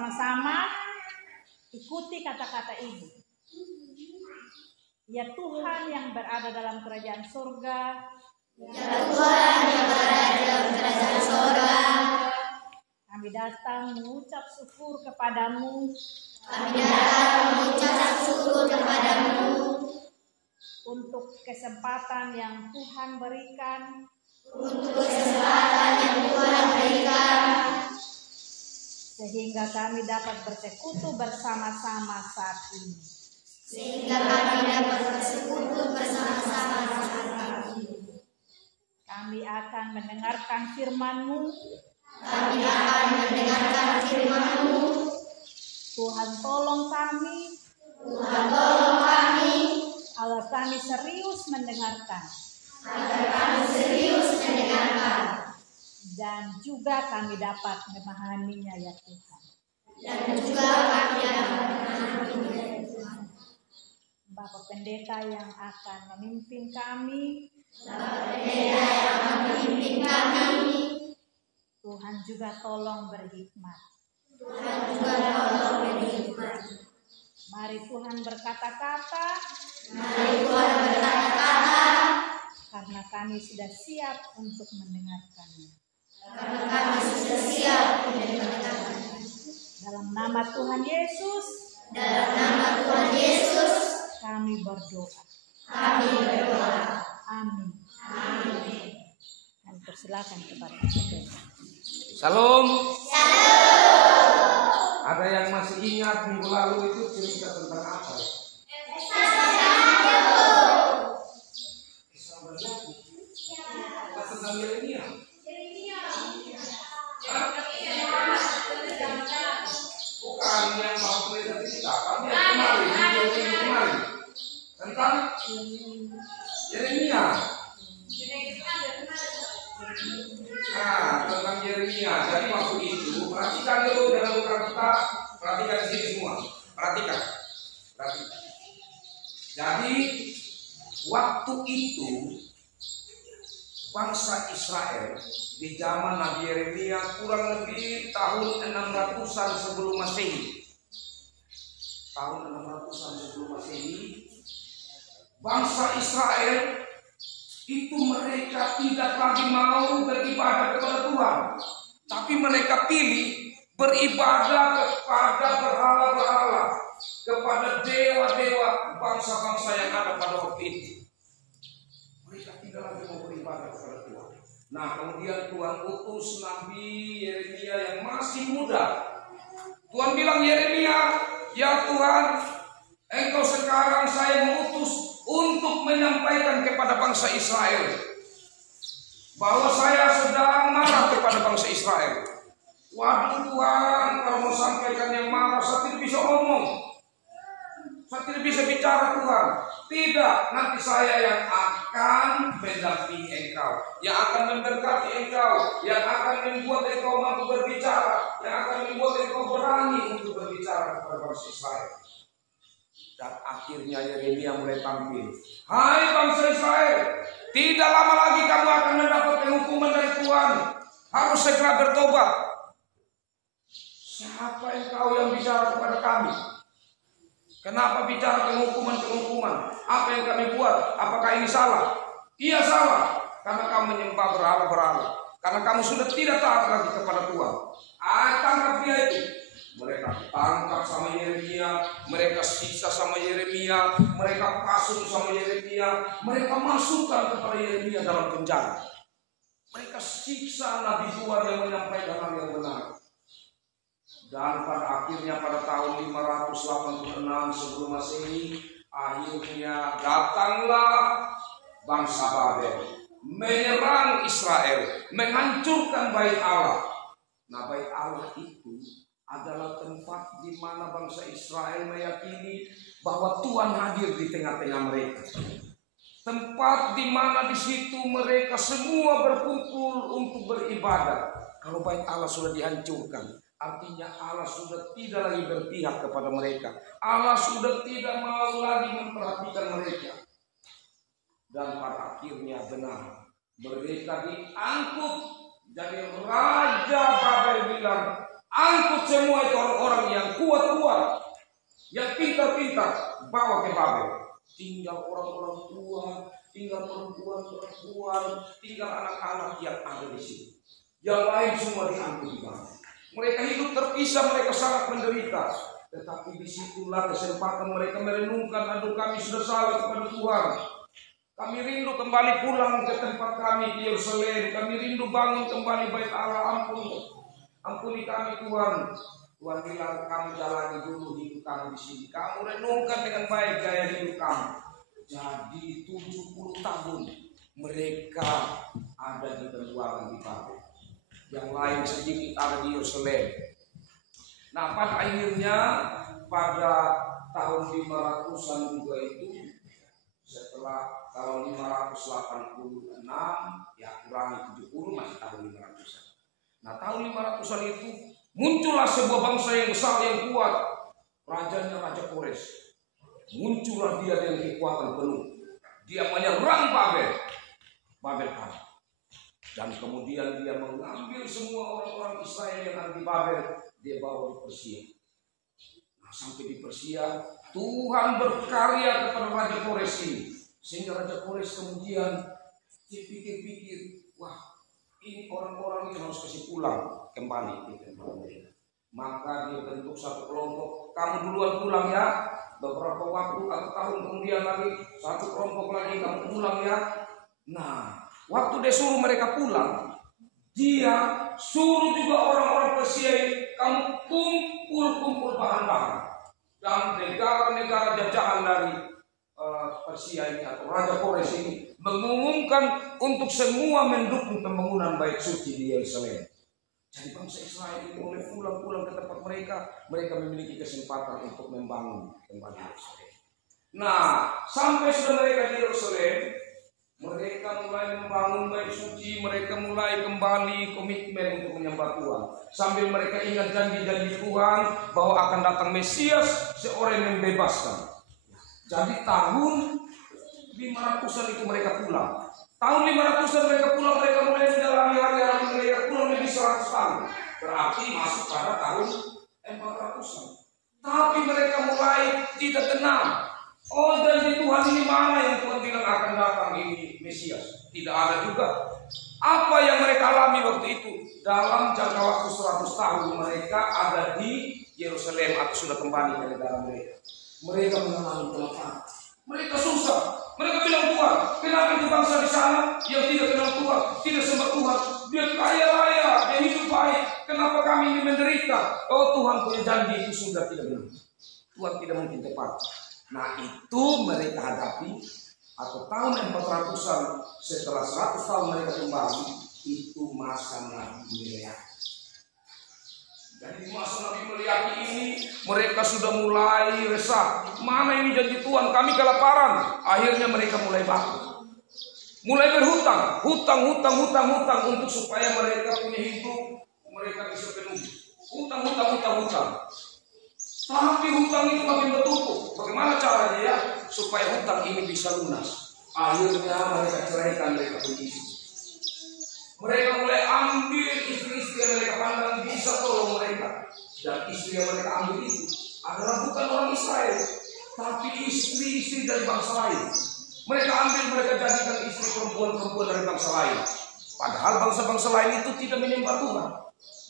bersama-sama ikuti kata-kata ibu. Ya Tuhan yang berada dalam kerajaan surga, Ya Tuhan yang berada dalam kerajaan surga, kami datang mengucap syukur kepadamu. kami datang mengucap syukur kepadamu Untuk kesempatan yang Tuhan berikan, untuk kesempatan yang Tuhan berikan, sehingga kami dapat bersekutu bersama-sama saat ini. sehingga kami dapat bersekutu bersama-sama saat ini. Kami akan mendengarkan firman-Mu. Kami akan mendengarkan firman-Mu. Tuhan tolong kami, Tuhan tolong kami, agar kami serius mendengarkan. agar kami serius mendengarkan, Dan juga kami dapat memahaminya ya Tuhan. dan juga kami dapat memahaminya ya Tuhan. Bapak Pendeta yang akan memimpin kami, Bapak Pendeta yang akan memimpin kami, Tuhan juga tolong berhikmat. Tuhan juga tolong berhikmat. Mari Tuhan berkata-kata, Mari Tuhan berkata-kata, karena kami sudah siap untuk mendengarkannya. karena kami sudah siap mendengarkan. Dalam nama Tuhan Yesus, Dalam nama Tuhan Yesus, kami berdoa. kami berdoa. Amin. Amin. Dan persilakan kepada pendeta. Salam. Ada yang masih ingat minggu lalu itu cerita tentang apa ya? Tentang Yeremia. Bukan yang mau cerita cerita, kami yang kemarin, tentang Yeremia. Nah, tentang Yeremia. Jadi waktu itu, perhatikan dulu dalam kita, perhatikan di sini semua. Perhatikan. Jadi waktu itu bangsa Israel di zaman Nabi Yeremia kurang lebih tahun 600-an sebelum Masehi. Tahun 600-an sebelum Masehi, bangsa Israel itu mereka tidak lagi mau beribadah kepada Tuhan, tapi mereka pilih beribadah kepada berhala-berhala, kepada dewa-dewa bangsa-bangsa yang ada pada waktu itu. Mereka tidak lagi mau beribadah kepada Tuhan. Nah, kemudian Tuhan utus Nabi Yeremia yang masih muda. Tuhan bilang, Yeremia, ya Tuhan, Engkau sekarang saya mengutus untuk menyampaikan kepada bangsa Israel bahwa saya sedang marah kepada bangsa Israel. Waduh Tuhan, kalau mau sampaikan yang marah, saya tidak bisa ngomong, saya tidak bisa bicara Tuhan. Tidak, nanti saya yang akan mendampingi engkau, yang akan memberkati engkau, yang akan membuat engkau mampu berbicara, yang akan membuat engkau berani untuk berbicara kepada bangsa Israel. Dan akhirnya Yeremia mulai tampil. Hai bangsa Israel, tidak lama lagi kamu akan mendapatkan hukuman dari Tuhan. Harus segera bertobat. Siapa engkau yang bicara kepada kami? Kenapa bicara hukuman? Apa yang kami buat? Apakah ini salah? Iya salah. Karena kamu menyembah berhala-berhala. Karena kamu sudah tidak taat lagi kepada Tuhan. Tangkap dia itu. Mereka tangkap sama Yeremia, mereka siksa sama Yeremia, mereka kasut sama Yeremia, mereka masukkan kepada Yeremia dalam penjara. Mereka siksa Nabi Tuhan yang menyampaikan hal yang benar. Dan pada akhirnya pada tahun 586 sebelum Masehi, akhirnya datanglah bangsa Babel menyerang Israel, menghancurkan bait Allah. Nah, bait Allah itu adalah tempat di mana bangsa Israel meyakini bahwa Tuhan hadir di tengah-tengah mereka. Tempat di mana di situ mereka semua berkumpul untuk beribadah. Kalau bait Allah sudah dihancurkan, artinya Allah sudah tidak lagi berpihak kepada mereka. Allah sudah tidak mau lagi memperhatikan mereka. Dan pada akhirnya benar, mereka diangkut. Jadi Raja Babel bilang, Angkut semua itu orang-orang yang kuat-kuat, yang pintar-pintar, bawa ke Babel. Tinggal orang-orang tua, tinggal perempuan-perempuan, tinggal anak-anak yang ada di sini. Yang lain semua diangkut di Babel. Mereka hidup terpisah, mereka sangat menderita. Tetapi disitulah kesempatan mereka merenungkan, aduh kami sudah salah kepada Tuhan. Kami rindu kembali pulang ke tempat kami di Yerusalem. Kami rindu bangun kembali bait Allah. Ampuni kami Tuhan. Tuhan bilang kamu jalani dulu hidup kamu di sini. Kamu renungkan dengan baik gaya hidup kamu. Jadi 70 tahun mereka ada di perjuangan di Babel. Yang lain sedikit ada di Yerusalem. Nah pada akhirnya pada tahun 500-an juga itu, setelah tahun 586 ya kurangi 70 masih tahun 500-an. Nah tahun 500-an itu muncullah sebuah bangsa yang besar yang kuat. Rajanya Raja Kores. Muncullah dia dengan kekuatan penuh. Dia menyerang Babel kan. Dan kemudian dia mengambil semua orang-orang Israel yang ada di Babel. Dia bawa di Persia. Nah sampai di Persia Tuhan berkarya kepada Raja Kores ini. Sehingga Raja Kores kemudian dipikir-pikir, wah ini orang-orang yang harus kasih pulang kembali ke tempat mereka. Maka dia bentuk satu kelompok, kamu duluan pulang ya. Beberapa waktu atau tahun kemudian lagi satu kelompok lagi kamu pulang ya. Nah waktu dia suruh mereka pulang, dia suruh juga orang-orang Persia ini, kamu kumpul bahan-bahan. Dan negara-negara jajahan dari Persia ini atau Raja Kores ini mengumumkan untuk semua mendukung pembangunan bait suci di Yerusalem. Jadi bangsa Israel itu mulai pulang ke tempat mereka memiliki kesempatan untuk membangun kembali Yerusalem. Nah, sampai sudah mereka di Yerusalem, mereka mulai membangun bait suci, mereka mulai kembali komitmen untuk menyembah Tuhan. Sambil mereka ingat janji-janji Tuhan bahwa akan datang Mesias, seorang yang membebaskan. Jadi tahun 500-an itu mereka pulang. Tahun 500-an mereka pulang, mereka mulai menjalani hari-hari mereka pulang lebih 100 tahun. Berarti masuk pada tahun 400-an. Tapi mereka mulai tidak tenang. Oh janji Tuhan ini mana yang Tuhan bilang akan datang ini Mesias? Tidak ada juga. Apa yang mereka alami waktu itu? Dalam jangka waktu 100 tahun mereka ada di Yerusalem atau sudah kembali ke negara mereka. Mereka mengalami kelaparan. Mereka susah. Mereka bilang Tuhan, kenapa itu bangsa di sana yang tidak kenal Tuhan, tidak sembah Tuhan, dia kaya raya, dia hidup baik. Kenapa kami ini menderita? Oh Tuhan punya janji itu sudah tidak benar. Tuhan tidak mungkin tepat. Nah itu mereka hadapi atau tahun 400-an setelah 100 tahun mereka kembali, itu masa Nabi Meliaki. Jadi masa Nabi Meliaki ini mereka sudah mulai resah. Mana ini janji Tuhan? Kami kelaparan. Akhirnya mereka mulai baku, mulai berhutang, hutang untuk supaya mereka punya hidup, mereka bisa penuh. Hutang. Tapi hutang itu makin bertumpuk. Bagaimana caranya ya supaya hutang ini bisa lunas? Akhirnya mereka ceraikan mereka punya istri. Mereka mulai ambil istri-istri yang mereka pandang bisa tolong mereka. Dan istri yang mereka ambil itu adalah bukan orang Israel, tapi istri-istri dari bangsa lain. Mereka ambil, mereka jadikan istri perempuan-perempuan dari bangsa lain. Padahal bangsa-bangsa lain itu tidak menyembah Tuhan.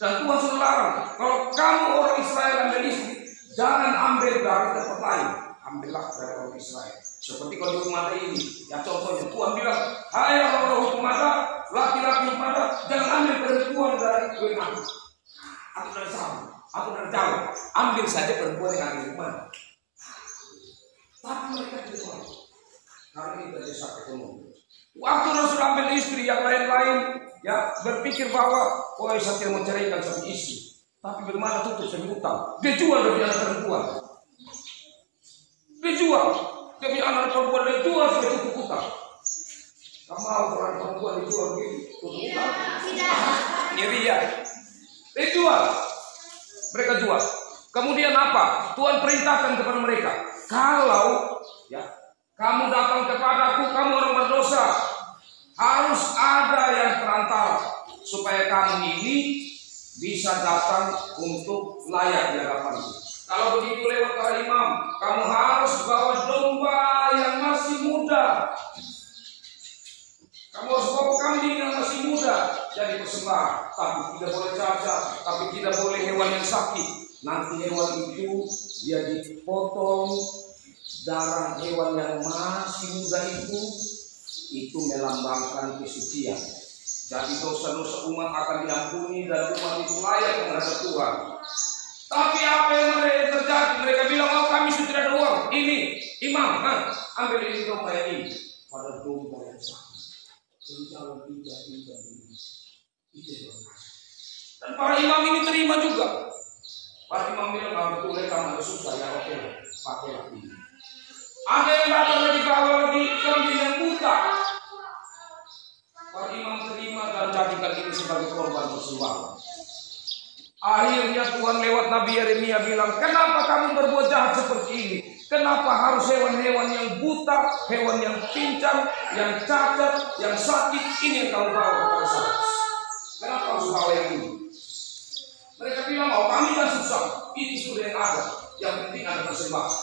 Dan Tuhan sudah larang, kalau kamu orang Israel ambil istri, jangan ambil dari tempat lain. Ambillah dari orang Israel. Seperti kalau di rumah ini, ya contohnya Tuhan bilang, hai orang-orang hukum ada, laki-laki hukum ada, jangan ambil perempuan dari Vietnam atau dari Sabah atau dari Jawa. Ambil saja perempuan yang ada di rumah. Tapi mereka tidak mau, karena ini terdesak ekonomi. Waktu Rasul ambil istri yang lain-lain, ya berpikir bahwa, oh saya tidak mau ceraikan satu istri. Tapi bagaimana tutup semi utang? Dia jual dari anak perempuan. Dia jual demi anak perempuan, dia jual sebagai tutup utang. Kamu mau orang perempuan dijual begitu tutup utang? Iri ya. Dia jual. Mereka jual. Kemudian apa? Tuhan perintahkan kepada mereka, kalau ya kamu datang kepadaku, kamu orang berdosa, harus ada yang perantara supaya kamu ini bisa bisa datang untuk layak di hadapan. Kalau begitu lewat para imam, kamu harus bawa domba yang masih muda. Kamu harus bawa kambing yang masih muda jadi persembahan. Tapi tidak boleh cacat, tapi tidak boleh hewan yang sakit. Nanti hewan itu dia dipotong, darah hewan yang masih muda itu melambangkan kesucian. Jadi dosa-dosa umat akan diampuni dan umat itu layak menghadap Tuhan. Tapi apa yang mereka terjadi? Mereka bilang, oh kami sudah ada uang. Ini imam, ambil ini domba ini. Pada domba yang sakit. Berjalan tidak. Dan para imam ini terima juga. Para imam bilang, betul kamu ada susah ya, oke, pakailah ini. Ada yang datang lagi bawa lagi kambing yang buta. Para imam terima dan jadikan ini sebagai korban persembahan. Akhirnya Tuhan lewat Nabi Yeremia bilang, kenapa kamu berbuat jahat seperti ini? Kenapa harus hewan-hewan yang buta, hewan yang pincang, yang cacat, yang sakit, ini yang kamu bawa kepada saya? Kenapa harus bawa yang ini? Mereka bilang, oh kami kan susah, ini sudah yang ada, yang penting ada persembahan.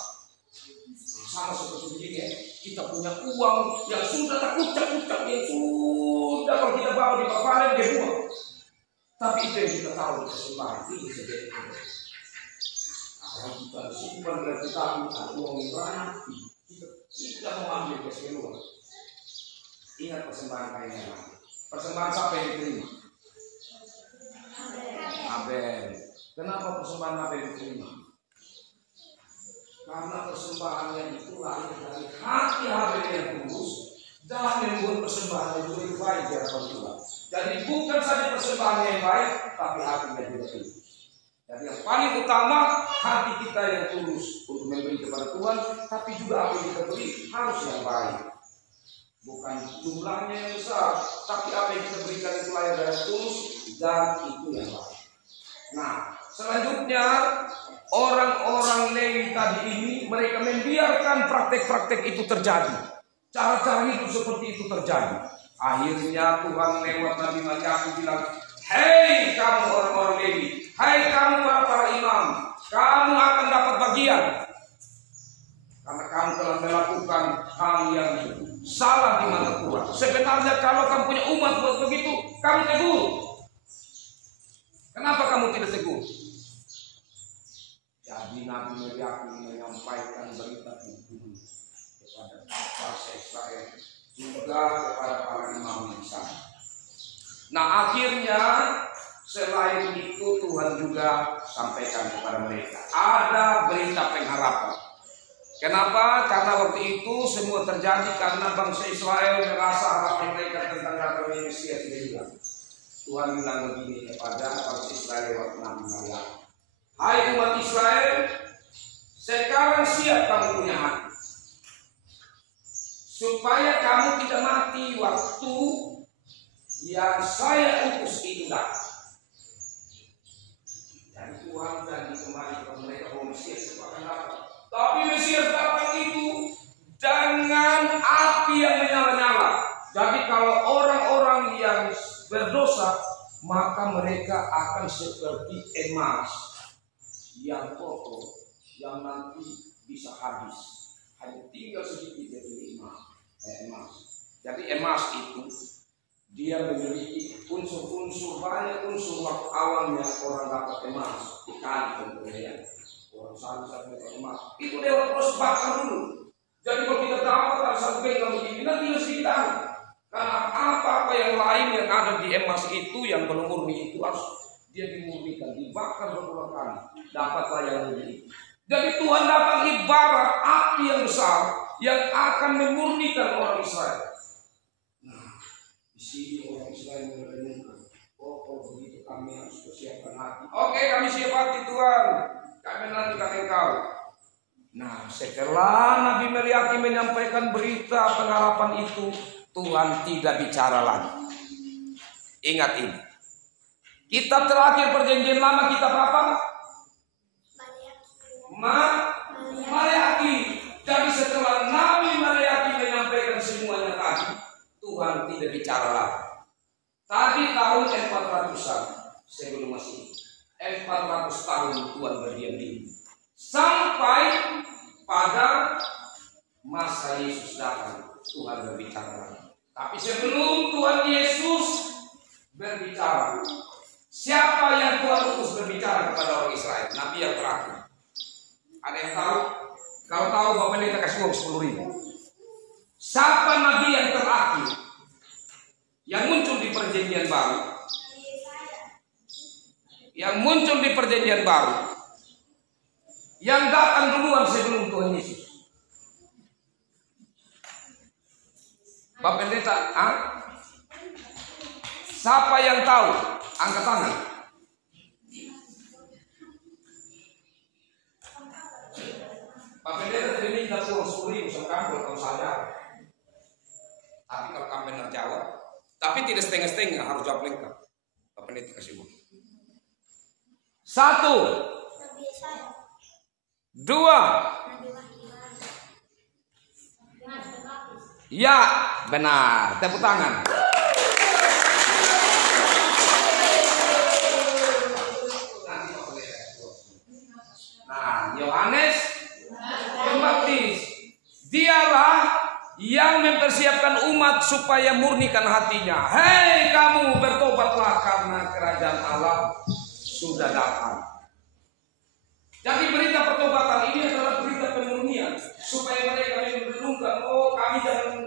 Sama seperti begini, kita punya uang yang sudah terucap-ucap, yang sudah kalau kita bawa di paparan dia buang. Tapi itu yang kita tahu persembahan itu sebenarnya. Kalau kita simpan dan kita minta uang yang banyak, kita tidak mau ambil keseluruhan. Ingat persembahan kayaknya. Persembahan siapa yang diterima? Abel. Kenapa persembahan Abel diterima? Karena persembahannya itu lahir dari hati Abel yang tulus dan membuat persembahan yang lebih baik di hadapan Tuhan. Jadi bukan saja persembahan yang baik, tapi hatinya juga tulus. Jadi yang paling utama hati kita yang tulus untuk memberi kepada Tuhan, tapi juga apa yang kita beri harus yang baik. Bukan jumlahnya yang besar, tapi apa yang kita berikan itu lahir dari tulus dan itu yang baik. Nah, selanjutnya orang-orang Lewi tadi ini mereka membiarkan praktek-praktek itu terjadi. Cara-cara hidup seperti itu terjadi. Akhirnya Tuhan lewat Nabi Maliaki bilang, hei kamu orang-orang Lewi, hai kamu para imam, kamu akan dapat bagian. Karena kamu telah melakukan hal yang salah di mata Tuhan. Sebenarnya kalau kamu punya umat buat begitu, kamu tegur. Kenapa kamu tidak tegur? Jadi Nabi Maliaki menyampaikan berita itu kepada bangsa Israel, juga kepada para imam di sana. Nah akhirnya selain itu Tuhan juga sampaikan kepada mereka ada berita pengharapan. Kenapa? Karena waktu itu semua terjadi karena bangsa Israel merasa harapan mereka tentang datangnya Mesias tidak hilang. Tuhan bilang begini kepada bangsa Israel lewat Nabi Maliaki, hai umat Israel, sekarang siap kamu punya hati supaya kamu tidak mati waktu yang saya utus itu datang. Dan Tuhan janji kembali kepada mereka bahwa Mesias itu akan datang. Tapi Mesias datang itu dengan api yang menyala-nyala. Jadi kalau orang-orang yang berdosa, maka mereka akan seperti emas yang kokoh, yang nanti bisa habis. Hanya tinggal sedikit dari emas. Jadi emas itu dia memiliki unsur-unsur, banyak unsur waktu awalnya orang dapat emas dikali kemudian orang satu emas itu lewat proses bakar dulu. Jadi kalau kita dapat satu pegang begini nanti mesti kita karena apa-apa yang lain yang ada di emas itu yang belum murni itu harus dia dimurnikan, dibakar berulang kali, dapatlah yang lebih. Jadi Tuhan datang ibarat api yang besar yang akan memurnikan orang Israel. Nah, di sini orang Israel merenungkan, oh begitu kami harus persiapkan hati. Oke, kami siap hati Tuhan, kami nantikan Engkau. Nah, setelah Nabi Maliaki menyampaikan berita pengharapan itu, Tuhan tidak bicara lagi. Ingat ini. Kitab terakhir perjanjian lama kitab apa? Maliaki. Jadi setelah Nabi Maliaki menyampaikan semuanya tadi, Tuhan tidak bicara lagi. Tadi tahun 400-an sebelum Masehi. 400 tahun Tuhan berdiam diri. Sampai pada masa Yesus datang, Tuhan berbicara. Tapi sebelum Tuhan Yesus berbicara, siapa yang Tuhan utus berbicara kepada orang Israel? Nabi yang terakhir. Ada yang tahu? Kalau tahu, Bapak Pendeta kasih uang 10.000. Siapa Nabi yang terakhir yang muncul di perjanjian baru? Yang muncul di perjanjian baru, yang datang duluan sebelum Tuhan Yesus. Bapak Pendeta, siapa yang tahu? Angkat tangan. Pak Pendeta tadi minta uang 10.000 sama kamu kalau saja. Tapi kalau kamu benar jawab, tapi tidak setengah-setengah, harus jawab lengkap. Pak Pendeta kasih uang. 1, 2. Ya, benar. Tepuk tangan. Nah, Yohanes Pembaptis, dialah yang mempersiapkan umat supaya murnikan hatinya. Hei kamu, bertobatlah karena kerajaan Allah sudah datang. Jadi berita pertobatan ini adalah berita pemurnian supaya mereka yang merenungkan, oh kami tidak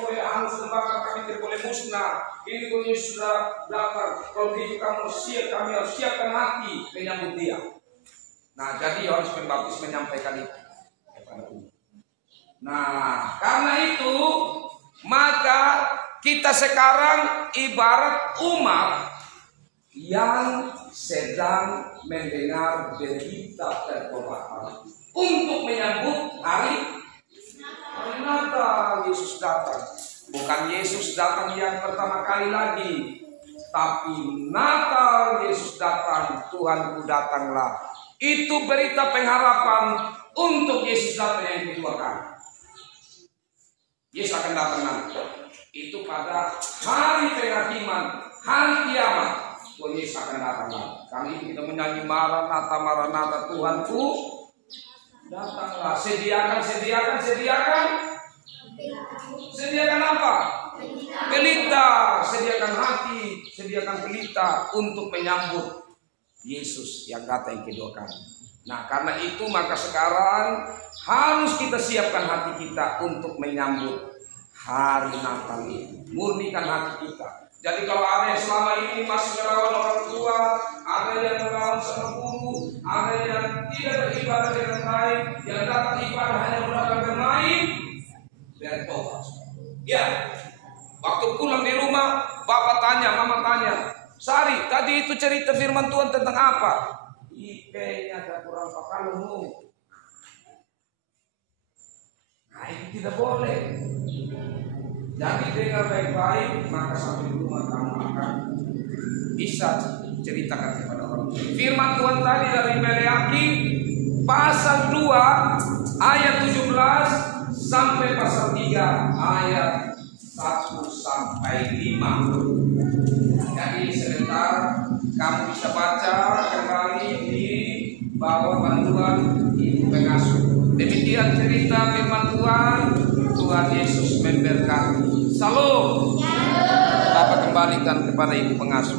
boleh hangus terbakar, kami tidak boleh musnah. Ini kalau sudah datang, kalau begitu kamu siap, kami harus siapkan hati menyambut Dia. Nah, jadi Yohanes Pembaptis menyampaikan itu kepada umat. Nah, karena itu maka kita sekarang ibarat umat yang sedang mendengar berita pertobatan untuk menyambut hari Natal. Yesus datang. Bukan Yesus datang yang pertama kali lagi, tapi Natal Yesus datang, Tuhanku datanglah. Itu berita pengharapan untuk Yesus datang yang kedua kali. Yesus akan datang nanti. Itu pada hari penghakiman, hari kiamat. Tuhan Yesus akan datang lagi. Kali ini kita menyanyi Maranatha, Maranatha, Tuhanku datanglah. Sediakan apa? Pelita. Sediakan hati, sediakan pelita untuk menyambut Yesus yang datang yang kedua kali. Nah, karena itu maka sekarang harus kita siapkan hati kita untuk menyambut hari Natal ini. Murnikan hati kita. Jadi kalau ada yang selama ini masih melawan orang tua, ada yang melawan sama guru, ada yang tidak beribadah dengan baik, yang datang ibadah hanya melakukan bermain, bertobat. Ya, waktu pulang di rumah, bapak tanya, mama tanya, Sari, tadi itu cerita firman Tuhan tentang apa? IP-nya ada kurang pakalmu. Nah, ini tidak boleh. Jadi dengar baik-baik, maka sampai rumah kamu akan bisa ceritakan kepada orang. Firman Tuhan tadi dari Meleaki pasal 2 ayat 17 sampai pasal 3 ayat 1 sampai 5. Jadi sebentar kamu bisa baca kembali di bawah bantuan Ibu Pengasuh. Demikian cerita firman Tuhan. Tuhan Yesus memberkati. Salam. Bapak kembalikan kepada Ibu Pengasuh.